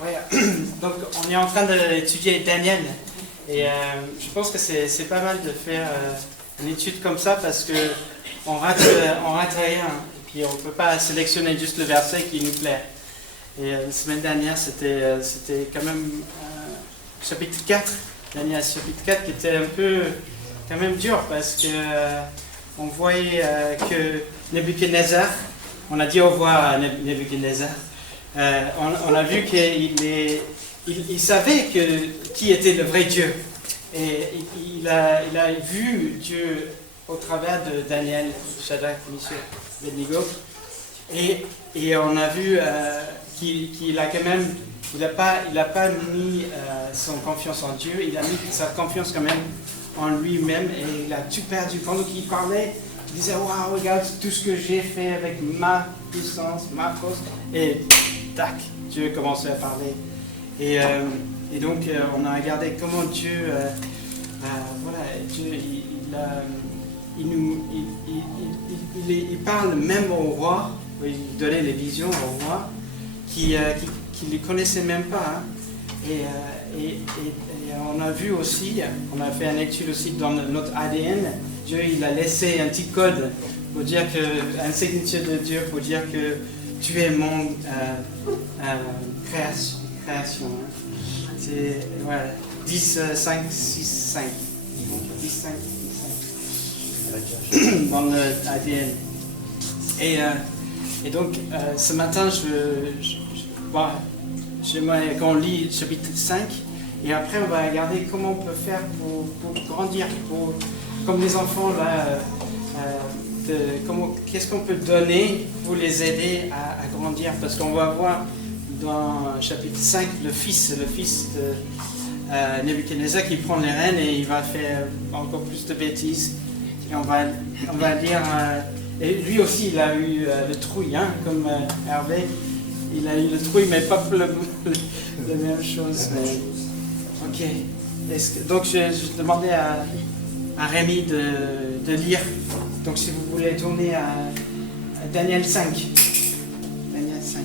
Ouais, donc on est en train d'étudier Daniel et je pense que c'est pas mal de faire une étude comme ça parce que on rate rien et puis on peut pas sélectionner juste le verset qui nous plaît. Et la semaine dernière c'était quand même chapitre 4, Daniel chapitre 4 qui était un peu quand même dur parce que on voyait que Nebuchadnezzar, on a dit au revoir à Nebuchadnezzar. On a vu qu'il savait qui était le vrai Dieu. Et il a vu Dieu au travers de Daniel, Shadrach, Meshach, Abednego. Et on a vu qu'il a quand même, il n'a pas mis son confiance en Dieu, il a mis sa confiance quand même en lui-même et il a tout perdu. Quand il parlait, il disait, waouh, regarde tout ce que j'ai fait avec ma puissance, ma force. Et tac, Dieu commençait à parler. Et donc, on a regardé comment Dieu, voilà, Dieu, il parle même au roi, il donnait les visions au roi, qui ne les connaissait même pas. Hein. Et on a vu aussi, on a fait une étude aussi dans notre ADN, Dieu il a laissé un petit code pour dire que, un signature de Dieu pour dire que tu es mon création. Hein. C'est voilà, 10, 5, 6, 5. 10, 5, 5. Dans le ADN. Et donc, ce matin, j'aimerais qu'on lit chapitre 5. Et après, on va regarder comment on peut faire pour grandir, comme les enfants, là, qu'est-ce qu'on peut donner pour les aider à grandir. Parce qu'on va voir dans chapitre 5 le fils de Nebuchadnezzar qui prend les rênes et il va faire encore plus de bêtises. Et on va lire, et lui aussi il a eu le trouille, hein, comme Hervé. Il a eu le trouille, mais pas pour la même chose. Mais... Ok. Donc je demandais à Rémi de lire. Donc si vous voulez tourner à Daniel 5. Daniel 5.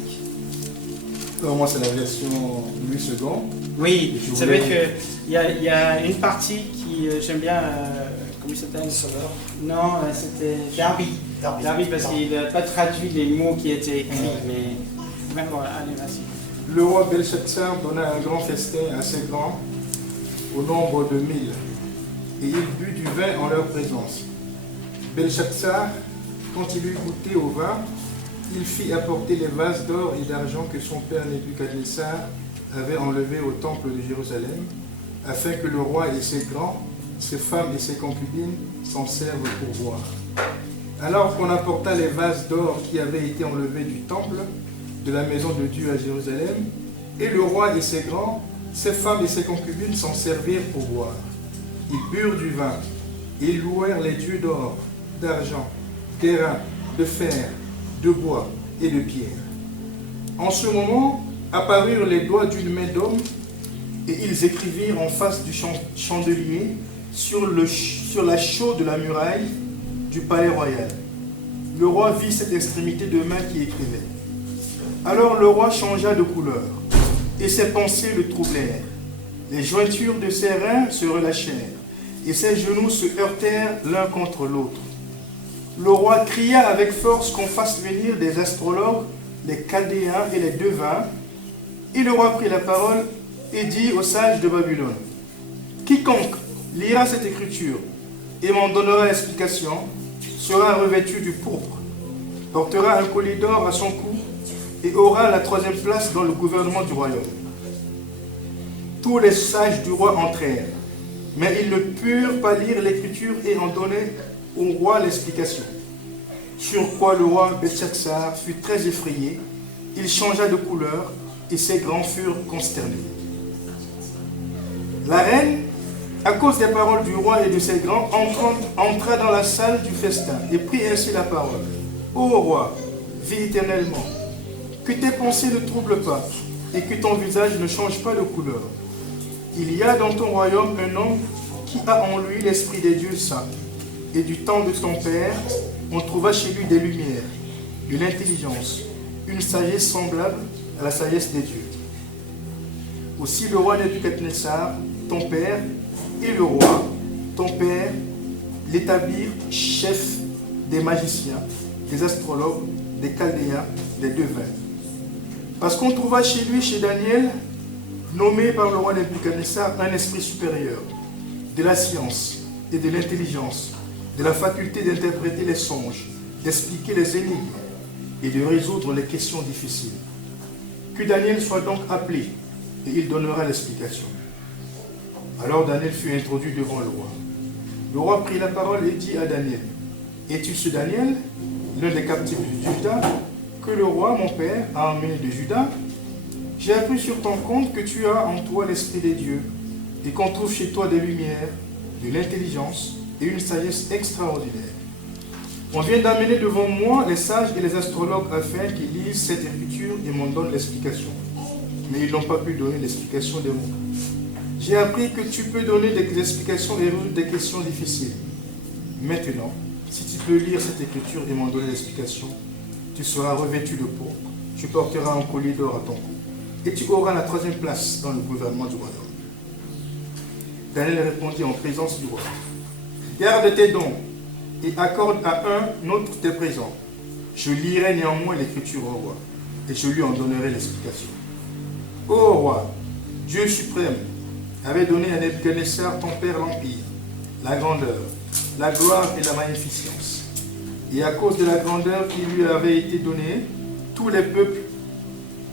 Alors moi c'est la version Louis II. Oui, c'est vrai qu'il y a une partie qui j'aime bien. Comment il s'appelle? Non, c'était Darby. Darby parce qu'il n'a pas traduit les mots qui étaient écrits. Mais voilà, allez, vas-y. Le roi Belshazzar donna un grand festin assez grand, au nombre de 1000, et il but du vin en leur présence. Belshazzar, quand il eut goûté au vin, il fit apporter les vases d'or et d'argent que son père Nebuchadnezzar avait enlevés au temple de Jérusalem, afin que le roi et ses grands, ses femmes et ses concubines s'en servent pour boire. Alors qu'on apporta les vases d'or qui avaient été enlevés du temple, de la maison de Dieu à Jérusalem, et le roi et ses grands, ses femmes et ses concubines s'en servirent pour boire. Ils burent du vin, et ils louèrent les dieux d'or, d'argent, d'airain, de fer, de bois et de pierre. En ce moment, apparurent les doigts d'une main d'homme, et ils écrivirent en face du chandelier sur la chaux de la muraille du palais royal. Le roi vit cette extrémité de main qui écrivait. Alors le roi changea de couleur, et ses pensées le troublèrent. Les jointures de ses reins se relâchèrent, et ses genoux se heurtèrent l'un contre l'autre. Le roi cria avec force qu'on fasse venir des astrologues, les Chaldéens et les devins. Et le roi prit la parole et dit aux sages de Babylone, « Quiconque lira cette écriture et m'en donnera l'explication sera revêtu du pourpre, portera un collier d'or à son cou et aura la 3e place dans le gouvernement du royaume. » Tous les sages du roi entrèrent, mais ils ne purent pas lire l'écriture et en donner au roi l'explication. Sur quoi le roi Belshazzar fut très effrayé, il changea de couleur et ses grands furent consternés. La reine, à cause des paroles du roi et de ses grands, entra dans la salle du festin et prit ainsi la parole. « Ô roi, vis éternellement, que tes pensées ne troublent pas et que ton visage ne change pas de couleur. Il y a dans ton royaume un homme qui a en lui l'esprit des dieux saints. Et du temps de ton père, on trouva chez lui des lumières, de l'intelligence, une sagesse semblable à la sagesse des dieux. Aussi le roi Nebuchadnezzar, ton père, et le roi, ton père, l'établirent chef des magiciens, des astrologues, des chaldéens, des devins. Parce qu'on trouva chez lui, chez Daniel, nommé par le roi Nebuchadnezzar, un esprit supérieur, de la science et de l'intelligence, de la faculté d'interpréter les songes, d'expliquer les énigmes et de résoudre les questions difficiles. Que Daniel soit donc appelé, et il donnera l'explication. Alors Daniel fut introduit devant le roi. Le roi prit la parole et dit à Daniel, « Es-tu ce Daniel, l'un des captifs de Juda, que le roi, mon père, a emmené de Juda? J'ai appris sur ton compte que tu as en toi l'esprit des dieux, et qu'on trouve chez toi des lumières, de l'intelligence et une sagesse extraordinaire. On vient d'amener devant moi les sages et les astrologues afin qu'ils lisent cette écriture et m'en donnent l'explication. Mais ils n'ont pas pu donner l'explication des mots. J'ai appris que tu peux donner des explications et résoudre des questions difficiles. Maintenant, si tu peux lire cette écriture et m'en donner l'explication, tu seras revêtu de pourpre, tu porteras un collier d'or à ton cou, et tu auras la 3e place dans le gouvernement du royaume. Daniel répondit en présence du roi, « Garde tes dons et accorde à un autre tes présents. Je lirai néanmoins l'écriture au roi, et je lui en donnerai l'explication. Ô roi, Dieu suprême, avait donné à Nebuchadnezzar ton père l'empire, la grandeur, la gloire et la magnificence. Et à cause de la grandeur qui lui avait été donnée, tous les peuples,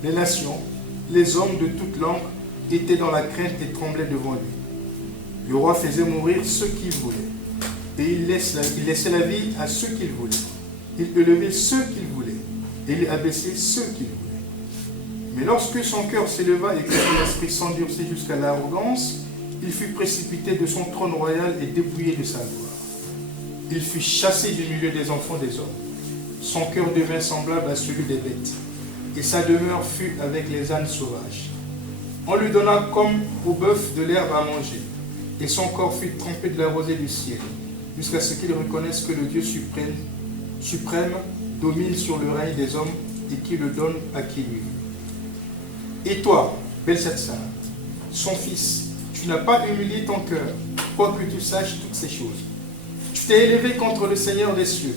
les nations, les hommes de toute langue étaient dans la crainte et tremblaient devant lui. Le roi faisait mourir ceux qu'il voulait, et il laissait la vie à ceux qu'il voulait. Il élevait ceux qu'il voulait, et il abaissait ceux qu'il voulait. Mais lorsque son cœur s'éleva et que son esprit s'endurcit jusqu'à l'arrogance, il fut précipité de son trône royal et dépouillé de sa gloire. Il fut chassé du milieu des enfants des hommes. Son cœur devint semblable à celui des bêtes, et sa demeure fut avec les ânes sauvages. On lui donna comme au bœuf de l'herbe à manger, et son corps fut trempé de la rosée du ciel, jusqu'à ce qu'il reconnaisse que le Dieu suprême domine sur le règne des hommes et qui le donne à qui lui veut. Et toi, Belsatsar, son fils, tu n'as pas humilié ton cœur, quoique tu saches toutes ces choses. Tu t'es élevé contre le Seigneur des cieux.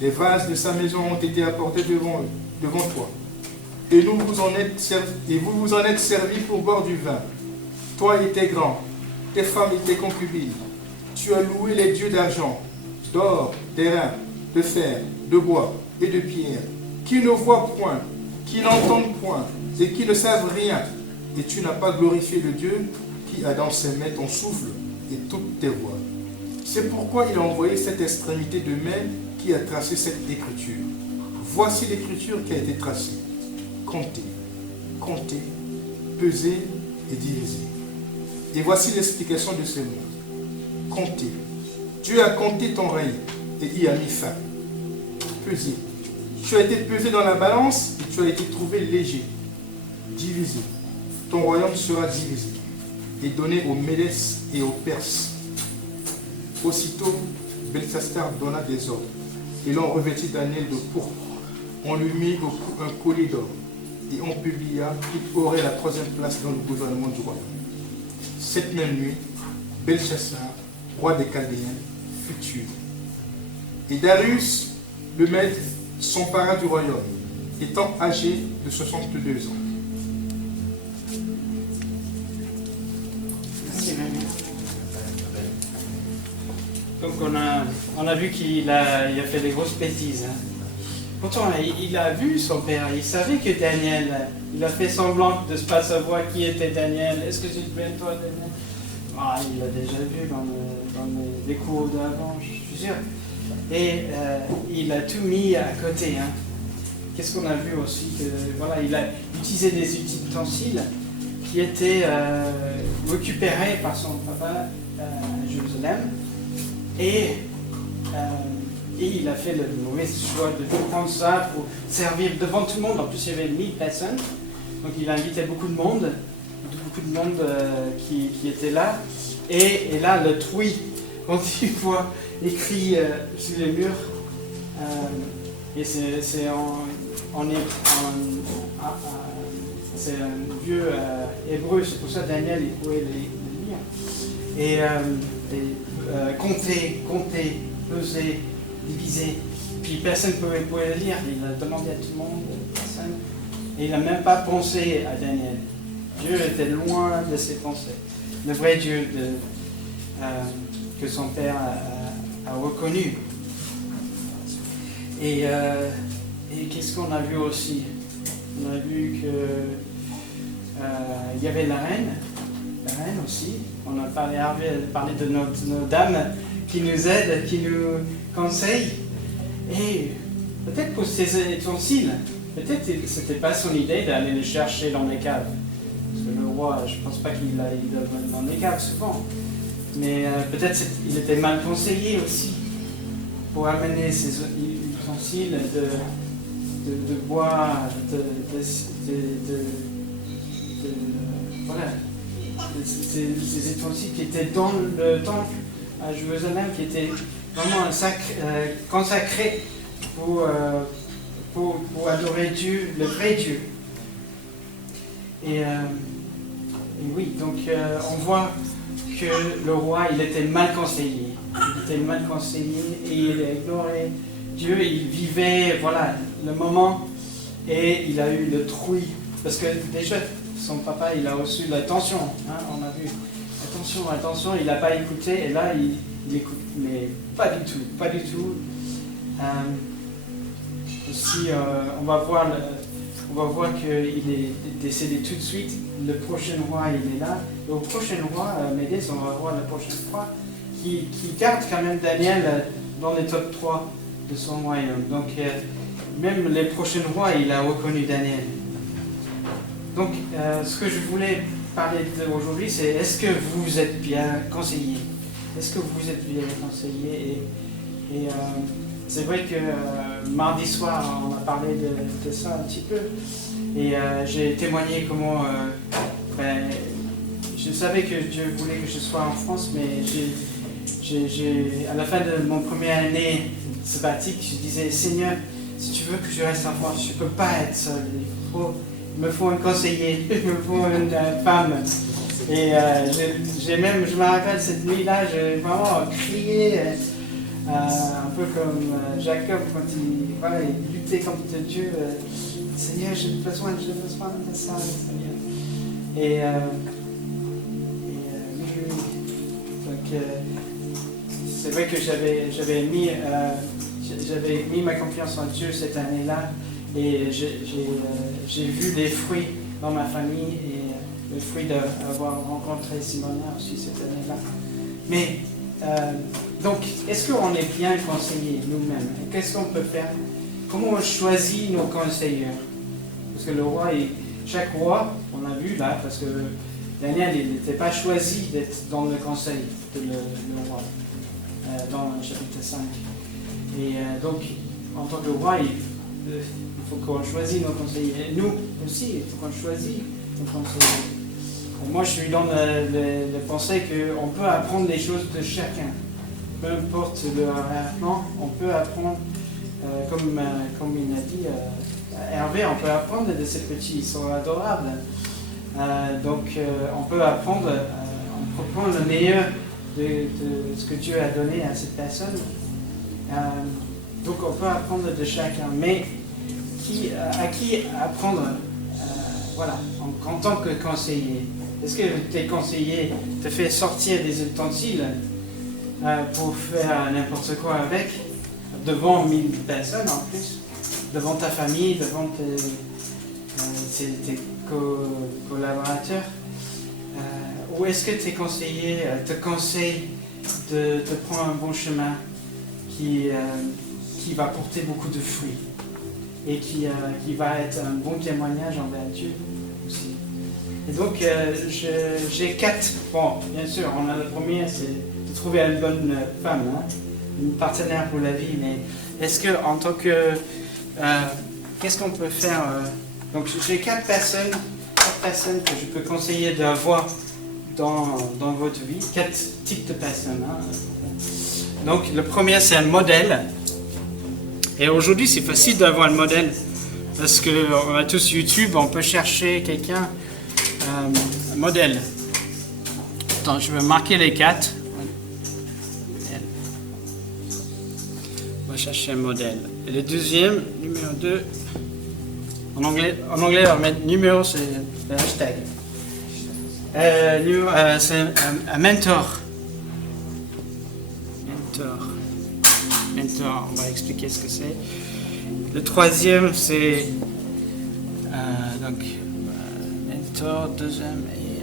Les vases de sa maison ont été apportés devant toi. Et vous vous en êtes servis pour boire du vin. Toi et tes grands, tes femmes et tes concubines. Tu as loué les dieux d'argent, d'or, d'airain, de fer, de bois et de pierre, qui ne voient point, qui n'entendent point, et qui ne savent rien, et tu n'as pas glorifié le Dieu qui a dans ses mains ton souffle et toutes tes voies. C'est pourquoi il a envoyé cette extrémité de main qui a tracé cette écriture. Voici l'écriture qui a été tracée. Comptez, comptez, pesez et divisez. Et voici l'explication de ces mots. Comptez. Dieu a compté ton règne et y a mis fin. Pesez. Tu as été pesé dans la balance et tu as été trouvé léger. Divisé. Ton royaume sera divisé et donné aux Médès et aux Perses. Aussitôt, Belsatsar donna des ordres et l'on revêtit Daniel de pourpre. On lui mit au cou un collier d'or et on publia qu'il aurait la 3e place dans le gouvernement du royaume. Cette même nuit, Belsatsar, roi des Chaldéens, fut tué. Et Darius, le maître, s'empara du royaume, étant âgé de 62 ans. Donc on a vu qu'il a fait des grosses bêtises. Hein. Pourtant, il a vu son père, il savait que Daniel, il a fait semblant de ne pas savoir qui était Daniel. Est-ce que tu te plains toi, Daniel? Ah, il l'a déjà vu dans les cours d'avant, je suis sûr. Et il a tout mis à côté. Hein. Qu'est-ce qu'on a vu aussi que, voilà, il a utilisé des ustensiles qui étaient récupérés par son papa à Jérusalem. Et il a fait le mauvais choix de prendre ça pour servir devant tout le monde. En plus, il y avait 1000 personnes. Donc, il invitait beaucoup de monde qui était là. Et là, le truie, quand tu vois écrit sur les murs, c'est un vieux hébreu, c'est pour ça que Daniel il pouvait les lire. Et compter, peser, diviser. Puis personne ne pouvait le lire. Il a demandé à tout le monde, personne. Et il n'a même pas pensé à Daniel. Dieu était loin de ses pensées. Le vrai Dieu que son père a reconnu. Et qu'est-ce qu'on a vu aussi? On a vu qu'il y avait la reine aussi. On a parlé de nos dames qui nous aident, qui nous conseillent. Et peut-être pour ces ustensiles, peut-être que ce n'était pas son idée d'aller les chercher dans les caves. Parce que le roi, je ne pense pas qu'il aille dans les caves souvent. Mais peut-être qu'il était mal conseillé aussi pour amener ces ustensiles de bois, voilà, ces ustensiles qui étaient dans le temple à Jérusalem, qui étaient vraiment consacrés pour adorer Dieu, le vrai Dieu. Et oui, donc on voit que le roi, il était mal conseillé. Il était mal conseillé et il a ignoré Dieu. Il vivait, voilà, le moment et il a eu le trouille. Parce que déjà, son papa, il a reçu l'attention. Hein, on a vu. Attention, il n'a pas écouté. Et là, il écoute. Mais pas du tout. Aussi, on va voir qu'il est décédé tout de suite. Le prochain roi, il est là. Le prochain roi, Médès, on va voir le prochain roi, qui garde quand même Daniel dans les top 3 de son royaume. Donc, même les prochains rois, il a reconnu Daniel. Donc, ce que je voulais parler aujourd'hui, c'est est-ce que vous êtes bien conseillé? Est-ce que vous êtes bien conseillé? Et c'est vrai que mardi soir, on a parlé de ça un petit peu. Et j'ai témoigné comment je savais que Dieu voulait que je sois en France, mais à la fin de mon première année sabbatique, je disais, Seigneur, si tu veux que je reste en France, je ne peux pas être seul. Il me faut un conseiller, il me faut une femme. Et je me rappelle cette nuit-là, j'ai vraiment crié, un peu comme Jacob quand il luttait contre Dieu. Seigneur, j'ai besoin de ça, Seigneur. Donc, c'est vrai que j'avais mis ma confiance en Dieu cette année-là et j'ai vu les fruits dans ma famille et le fruit d'avoir rencontré Simona aussi cette année-là. Mais, donc, est-ce qu'on est bien conseillé nous-mêmes? Qu'est-ce qu'on peut faire? Comment on choisit nos conseillers? Parce que le roi, chaque roi, on a vu là, parce que Daniel, il n'était pas choisi d'être dans le conseil de le roi, dans le chapitre 5. Et donc, en tant que roi, il faut qu'on choisisse nos conseillers. Et nous aussi, il faut qu'on choisisse nos conseillers. Et moi, je suis dans le pensée qu'on peut apprendre les choses de chacun. Peu importe leur arrière-plan, on peut apprendre, comme il a dit, Hervé, on peut apprendre de ces petits, ils sont adorables. Donc on peut apprendre, on peut prendre le meilleur de ce que Dieu a donné à cette personne. Donc on peut apprendre de chacun, mais à qui apprendre voilà, en tant que conseiller? Est-ce que tes conseillers te font sortir des ustensiles pour faire n'importe quoi avec, devant 1000 personnes en plus, devant ta famille, devant tes collaborateurs, ou est-ce que tes conseillers te conseillent de prendre un bon chemin qui va porter beaucoup de fruits et qui va être un bon témoignage envers Dieu aussi? Et donc j'ai 4, bon bien sûr, on a le premier, c'est de trouver une bonne femme, hein, une partenaire pour la vie, mais est-ce que en tant que qu'est-ce qu'on peut faire donc j'ai 4 personnes que je peux conseiller d'avoir dans votre vie, 4 types de personnes. Hein. Donc le premier c'est un modèle. Et aujourd'hui c'est facile d'avoir un modèle Parce qu'on a tous YouTube, on peut chercher quelqu'un, un modèle. Attends, je vais marquer les 4. On va chercher un modèle. Et le deuxième, numéro 2, en anglais on va mettre numéro, c'est le hashtag. C'est un mentor. Mentor, on va expliquer ce que c'est. Le troisième, c'est mentor, deuxième et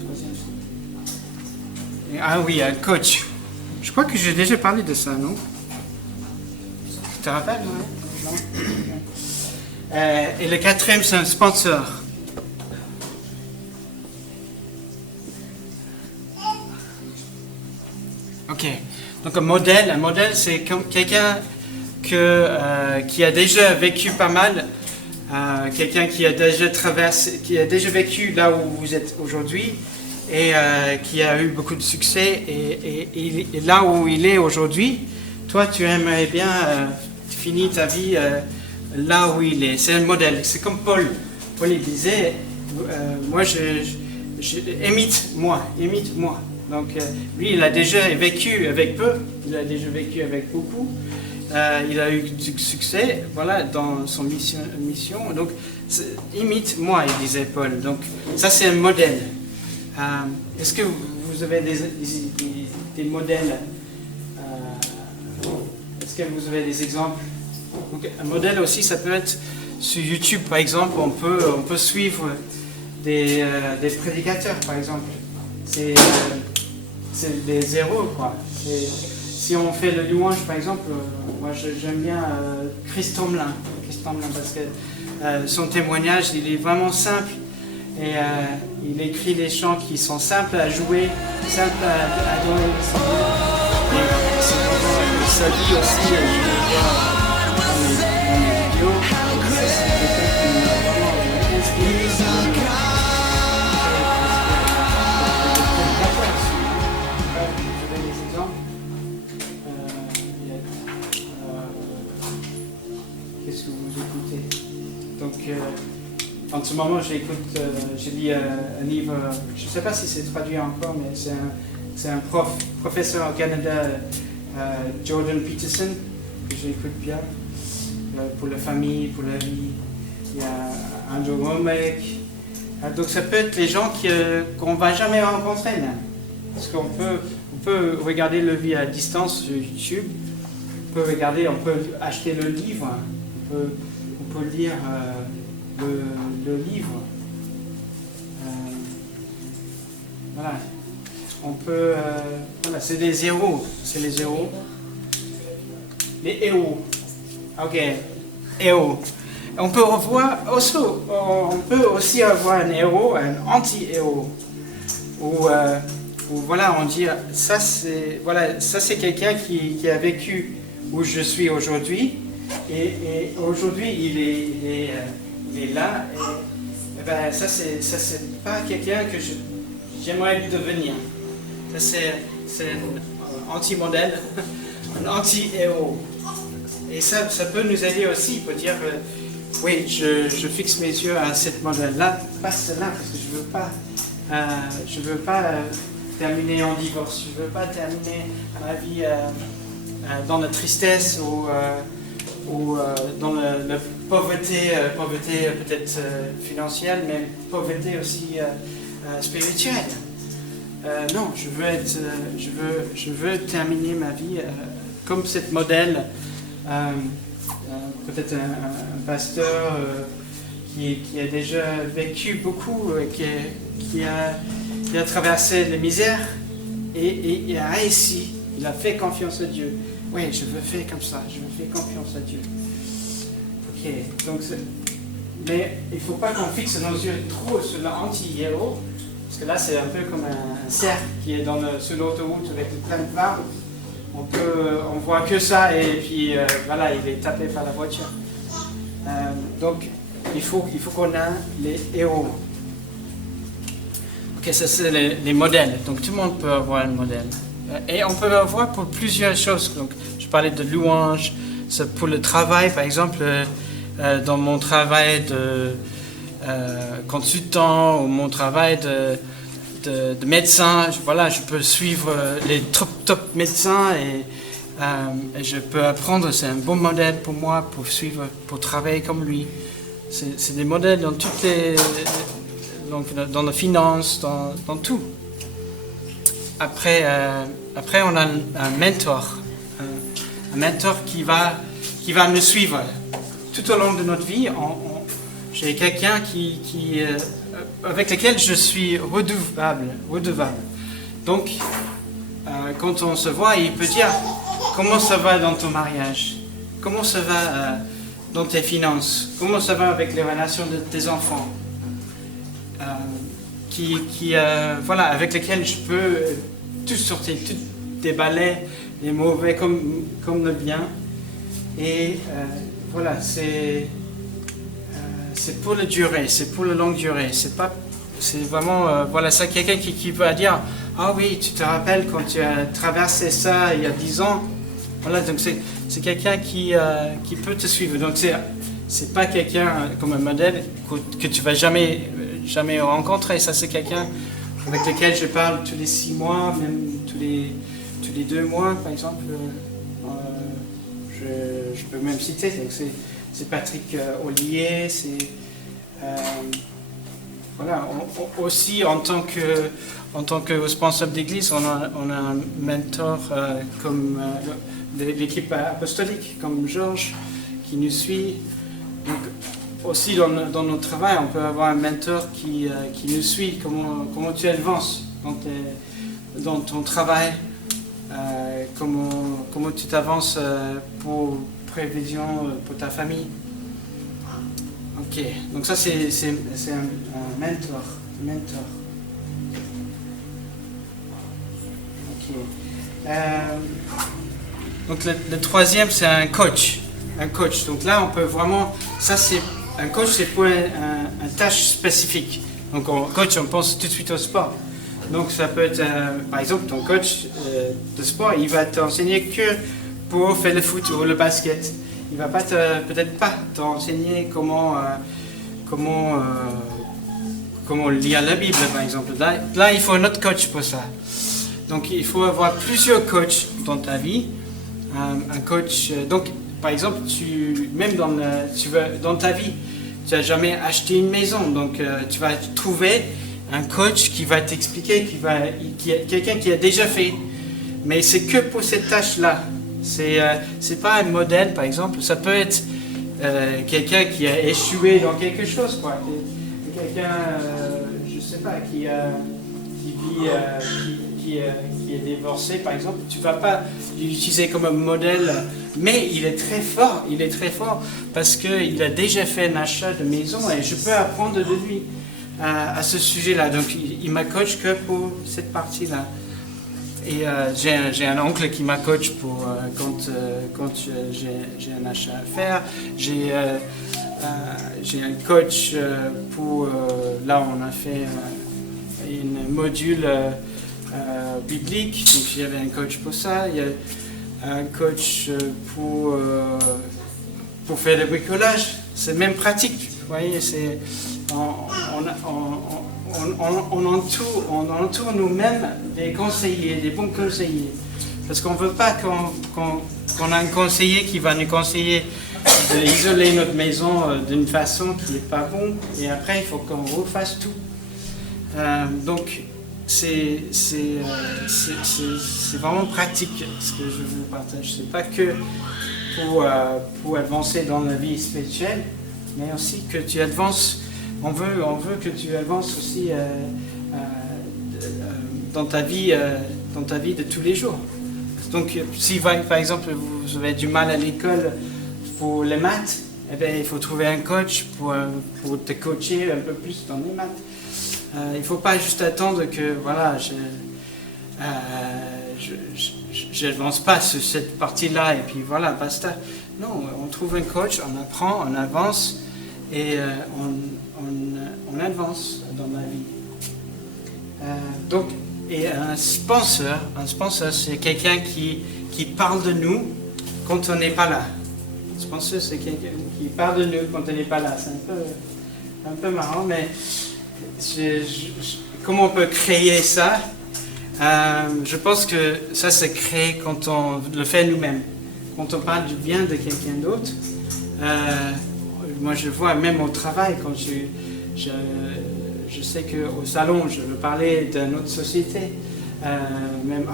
troisième. Ah oui, un coach. Je crois que j'ai déjà parlé de ça, non? Tu te rappelles, non? Et le quatrième, c'est un sponsor. Ok. Donc un modèle, c'est comme quelqu'un qui a déjà vécu pas mal, quelqu'un qui a déjà traversé, qui a déjà vécu là où vous êtes aujourd'hui et qui a eu beaucoup de succès et là où il est aujourd'hui, toi tu aimerais bien finir ta vie là où il est. C'est un modèle. C'est comme Paul. Paul il disait, moi imite moi. Donc lui il a déjà vécu avec peu, il a déjà vécu avec beaucoup. Il a eu du succès, voilà, dans son mission. Donc, imite-moi, il disait Paul. Donc, ça, c'est un modèle. Est-ce que vous avez des modèles? Est-ce que vous avez des exemples? Donc, un modèle aussi, ça peut être sur YouTube, par exemple. On peut suivre des prédicateurs, par exemple. C'est des héros, quoi. Si on fait le louange, par exemple, moi j'aime bien Chris Tomlin, parce que son témoignage, il est vraiment simple et il écrit des chants qui sont simples à jouer, simples à adorer. Et c'est vraiment sa vie aussi, je le vois dans mes vidéos. C'est quelqu'un qui m'a vraiment inspiré. Vous avez des exemples? Qu'est-ce que vous écoutez? Donc, en ce moment, j'ai lu un livre, je ne sais pas si c'est traduit encore, mais c'est un professeur au Canada, Jordan Peterson, que j'écoute bien, pour la famille, pour la vie. Il y a Andrew Womack. Donc, ça peut être les gens qu'on ne va jamais rencontrer, même. Parce qu'on peut regarder le vie à distance sur YouTube. On peut acheter le livre, on peut lire le livre. Voilà. Voilà, c'est des héros. C'est les héros. Les héros. Ok. Héros. On peut aussi avoir un héros, un anti-héros. Où voilà, on dit ça c'est quelqu'un qui a vécu où je suis aujourd'hui et aujourd'hui il est là et ben ça c'est pas quelqu'un que j'aimerais devenir. Ça c'est un anti-modèle, un anti-héros. Et ça peut nous aider aussi pour dire oui, je fixe mes yeux à cette modèle-là, pas celle-là, parce que je veux pas terminer en divorce, je veux pas terminer ma vie dans la tristesse ou dans la pauvreté peut-être financière, mais pauvreté aussi spirituelle. Non, je veux terminer ma vie comme cette modèle. Peut-être un pasteur qui a déjà vécu beaucoup, qui a traversé les misères et il a réussi, il a fait confiance à Dieu. Oui, je veux faire comme ça, je veux faire confiance à Dieu. Ok, donc mais il ne faut pas qu'on fixe nos yeux trop sur l'anti-héros, parce que là c'est un peu comme un cerf qui est sur l'autoroute avec plein de phares. On voit que ça et puis voilà, il est tapé par la voiture. Donc il faut qu'on ait les héros. Ok, ça c'est les modèles. Donc tout le monde peut avoir un modèle. Et on peut avoir pour plusieurs choses. Donc je parlais de louange, pour le travail par exemple. dans mon travail de consultant ou mon travail de médecin. Voilà, je peux suivre les top médecins et je peux apprendre. C'est un bon modèle pour moi pour suivre, pour travailler comme lui. C'est des modèles dans toutes les, donc dans la finance, dans tout. Après, on a un mentor qui va nous suivre tout au long de notre vie. J'ai quelqu'un avec lequel je suis redevable. Donc, quand on se voit, il peut dire comment ça va dans ton mariage, comment ça va dans tes finances, comment ça va avec les relations de tes enfants, voilà, avec lesquels je peux tout sortir, tout déballer, les mauvais comme le bien. Et voilà, c'est pour la durée, c'est pour la longue durée. C'est vraiment, voilà, ça quelqu'un qui va dire, ah oui, tu te rappelles quand tu as traversé ça il y a 10 ans. Voilà, donc c'est quelqu'un qui peut te suivre. Donc c'est pas quelqu'un comme un modèle que tu vas jamais rencontrer. Ça, c'est quelqu'un avec lequel je parle tous les 6 mois, même tous les 2 mois, par exemple. Je peux même citer. Donc c'est Patrick Ollier. Voilà. Aussi en tant que responsable d'église, on a un mentor comme l'équipe apostolique, comme Georges, qui nous suit. Donc, aussi dans notre travail, on peut avoir un mentor qui nous suit, comment tu avances dans ton travail, comment tu t'avances pour prévision pour ta famille. Ok, donc ça c'est un mentor. Ok. Donc le troisième c'est un coach. Donc là on peut vraiment, ça c'est un coach, c'est pour un tâche spécifique. Donc coach, on pense tout de suite au sport. Donc ça peut être, par exemple, ton coach de sport, il va t'enseigner que pour faire le foot ou le basket. Il va peut-être pas t'enseigner comment lire la Bible, par exemple. Là, il faut un autre coach pour ça. Donc il faut avoir plusieurs coachs dans ta vie. Un coach, donc par exemple, même dans ta vie, tu n'as jamais acheté une maison, donc tu vas trouver un coach qui va t'expliquer, quelqu'un qui a déjà fait, mais c'est que pour cette tâche-là. C'est pas un modèle, par exemple. Ça peut être quelqu'un qui a échoué dans quelque chose, quoi. Quelqu'un, je sais pas, qui est divorcé, par exemple. Tu vas pas l'utiliser comme un modèle, mais il est très fort. Il est très fort parce qu'il a déjà fait un achat de maison et je peux apprendre de lui à ce sujet-là. Donc il m'a coach que pour cette partie-là. Et j'ai un oncle qui m'a coach pour quand j'ai un achat à faire. J'ai un coach pour là on a fait une module biblique, donc j'avais un coach pour ça. Il y a un coach pour faire le bricolage. C'est même pratique, vous voyez. On entoure nous-mêmes des conseillers, des bons conseillers. Parce qu'on ne veut pas qu'on a un conseiller qui va nous conseiller d'isoler notre maison d'une façon qui n'est pas bonne. Et après, il faut qu'on refasse tout. Donc, c'est vraiment pratique ce que je vous partage. C'est pas que pour avancer dans la vie spirituelle, mais aussi que tu avances. On veut que tu avances aussi dans ta vie de tous les jours. Donc, si par exemple vous avez du mal à l'école pour les maths, eh bien, il faut trouver un coach pour te coacher un peu plus dans les maths. Il ne faut pas juste attendre que voilà, je n'avance pas sur cette partie-là et puis voilà, basta. Non, on trouve un coach, on apprend, on avance et on avance dans la vie. Donc, et un sponsor, c'est quelqu'un qui parle de nous quand on n'est pas là. sponsor, c'est quelqu'un qui parle de nous quand on n'est pas là. C'est un peu marrant, mais comment on peut créer ça? Je pense que ça se crée quand on le fait nous-mêmes. Quand on parle du bien de quelqu'un d'autre, moi je vois même au travail, quand je sais qu'au salon, je veux parler d'une autre société, même,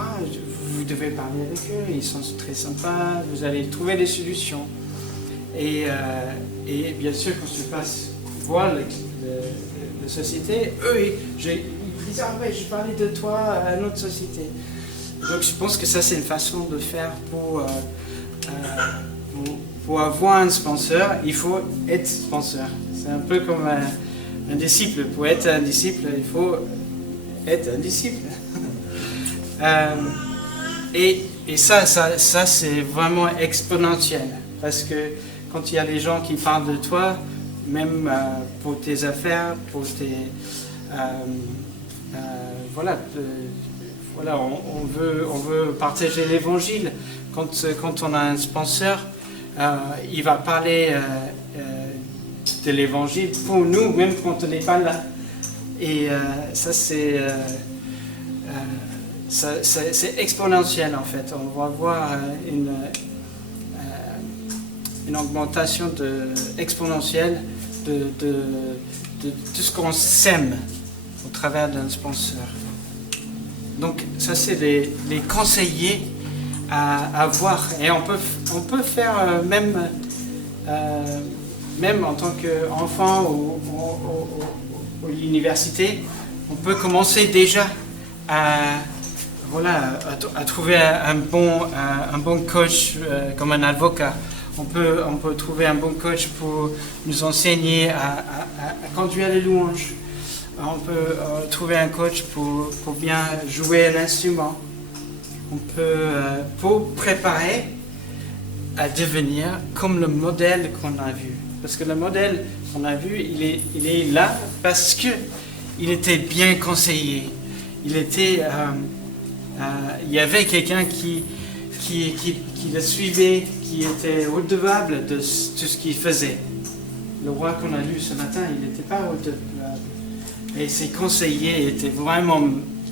vous devez parler avec eux, ils sont très sympas, vous allez trouver des solutions. Et bien sûr, quand je passe voir la société, eux, ils disent, ah ouais, je parlais de toi à une autre société. Donc je pense que ça, c'est une façon de faire pour avoir un sponsor, il faut être sponsor. C'est un peu comme un disciple. Pour être un disciple, il faut être un disciple. Et ça c'est vraiment exponentiel. Parce que quand il y a des gens qui parlent de toi, même pour tes affaires, pour tes... on veut partager l'évangile. Quand on a un sponsor, il va parler de l'évangile pour nous, même quand on n'est pas là. Et ça, c'est exponentiel en fait. On va voir une augmentation exponentielle de tout ce qu'on sème au travers d'un sponsor. Donc ça, c'est les conseillers à voir. Et on peut faire même en tant qu'enfant ou l'université, on peut commencer déjà à trouver un bon coach comme un avocat. On peut trouver un bon coach pour nous enseigner à conduire les louanges. On peut trouver un coach pour bien jouer un instrument. On peut pour préparer à devenir comme le modèle qu'on a vu. Parce que le modèle qu'on a vu, il est là parce qu'il était bien conseillé. Il y avait quelqu'un qui le suivait, qui était redevable de tout ce qu'il faisait. Le roi qu'on a lu ce matin, il n'était pas redevable. Et ses conseillers étaient vraiment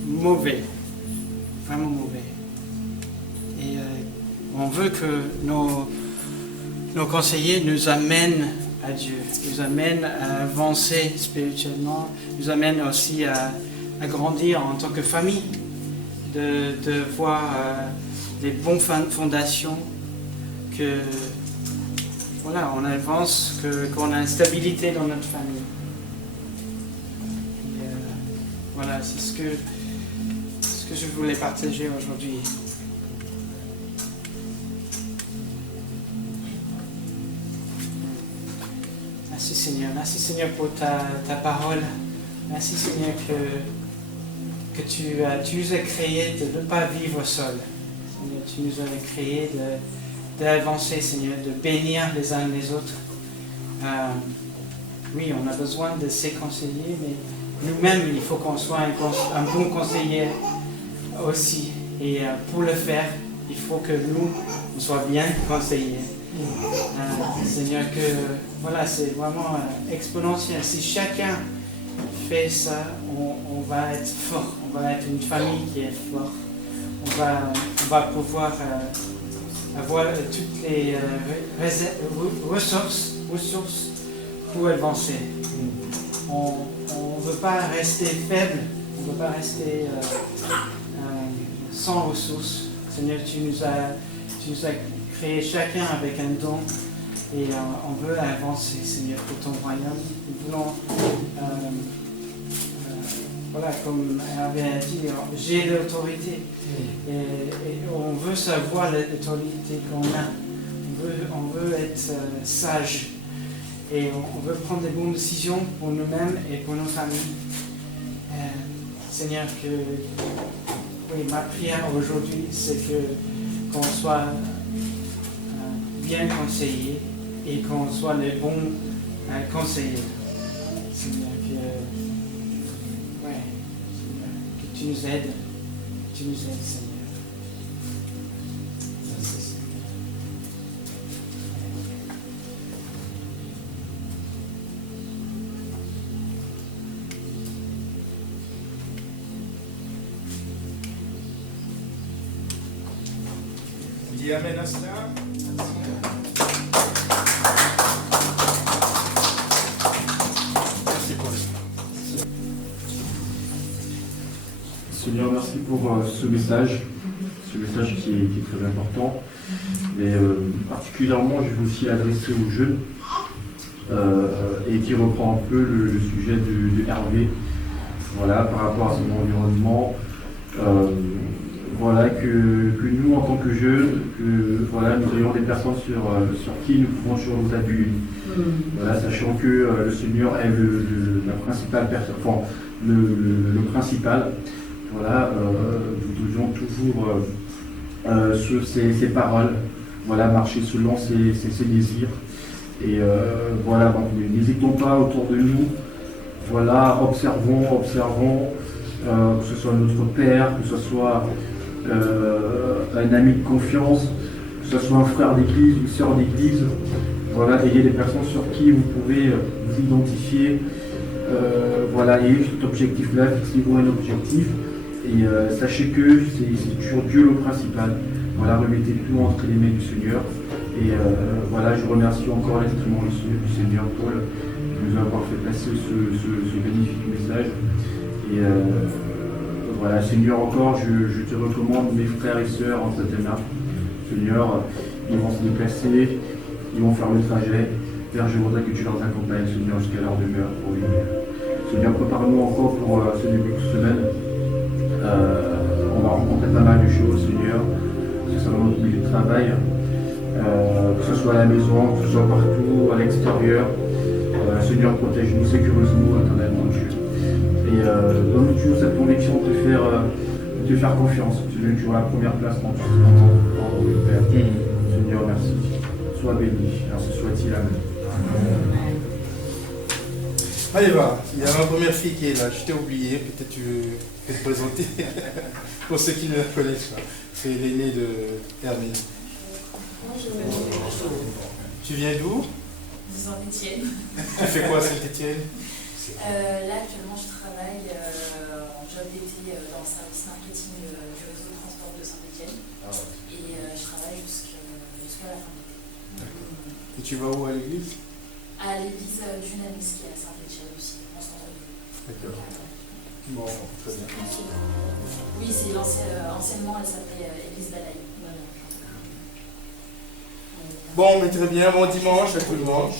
mauvais. Vraiment mauvais. Et on veut que nos conseillers nous amènent à Dieu, nous amènent à avancer spirituellement, nous amènent aussi à grandir en tant que famille, de voir des bonnes fondations, que voilà, on avance, qu'on a une stabilité dans notre famille. Et, voilà, c'est ce que je voulais partager aujourd'hui. Merci Seigneur pour ta parole. Merci Seigneur que tu nous as créés de ne pas vivre seul. Seigneur, tu nous as créés d'avancer, Seigneur, de bénir les uns les autres. Oui, on a besoin de ces conseillers, mais nous-mêmes, il faut qu'on soit un bon conseiller aussi. Et pour le faire, il faut que nous, on soit bien conseillés. Seigneur, que voilà, c'est vraiment exponentiel. Si chacun fait ça, on va être fort. On va être une famille qui est forte. On va pouvoir avoir toutes les ressources pour avancer. On ne veut pas rester faible. On ne veut pas rester sans ressources. Seigneur, tu nous as créé chacun avec un don et on veut avancer, Seigneur, pour ton royaume. Nous voulons, voilà, comme Hervé a dit, j'ai l'autorité et on veut savoir l'autorité qu'on a. On veut être sage et on veut prendre des bonnes décisions pour nous-mêmes et pour nos familles. Seigneur, ma prière aujourd'hui, c'est qu'on soit bien conseillés et qu'on soit les bons conseillers. Seigneur, que tu nous aides. Tu nous aides, Seigneur. Merci, Seigneur. dis Amen à cela. Merci pour ça. Seigneur, merci pour ce message qui est très important. Mais particulièrement, je veux aussi adresser aux jeunes et qui reprend un peu le sujet de Hervé, voilà, par rapport à son environnement. Voilà, que nous, en tant que jeunes, voilà, nous ayons des personnes sur qui nous pouvons toujours nous appuyer. Voilà, sachant que le Seigneur est la principale personne, enfin, le principal. Voilà, nous devons toujours sur ses paroles, voilà, marcher selon ses désirs. Et voilà, donc, n'hésitons pas autour de nous. Voilà, observons, que ce soit notre père, que ce soit un ami de confiance, que ce soit un frère d'église, une sœur d'église. Voilà, ayez des personnes sur qui vous pouvez vous identifier. Voilà, ayez cet objectif-là, fixez-vous un objectif. Et sachez que c'est toujours Dieu le principal. Voilà, remettez tout entre les mains du Seigneur. Et voilà, je remercie encore l'instrument du Seigneur Paul de nous avoir fait passer ce magnifique message. Et voilà, Seigneur, encore, je te recommande mes frères et sœurs en cette étape. Seigneur, ils vont se déplacer, ils vont faire le trajet. Père, je voudrais que tu leur accompagnes, Seigneur, jusqu'à leur demeure pour venir. Seigneur, prépare-nous encore pour ce début de semaine. On va rencontrer pas mal de choses, Seigneur, que ce soit dans notre milieu de travail, que ce soit à la maison, que ce soit partout, à l'extérieur. Seigneur, protège-nous, sécurise-nous, éternellement, Dieu. Et donne-nous toujours cette conviction de te faire confiance. Tu donnes toujours la première place dans tout ce Père. Seigneur, merci. Sois béni. Ainsi soit-il. Amen. Allez, va. Il y a ma première fille qui est là. Je t'ai oublié. Peut-être tu veux te présenter pour ceux qui ne la connaissent pas. C'est l'aînée de Hermine. Tu viens d'où? De Saint-Étienne. Tu fais quoi à Saint-Étienne? Là, actuellement, je travaille en job d'été dans le service marketing du réseau de transport de Saint-Étienne. Et je travaille jusqu'à la fin de l'été. Et tu vas où à l'église? À l'église d'Unamis, qui est à Saint-Étienne aussi, en centre-ville. D'accord. Bon, très bien. Oui, c'est anciennement, elle s'appelait Église d'Alaï. Bon, mais très bien. Bon dimanche à tout le monde.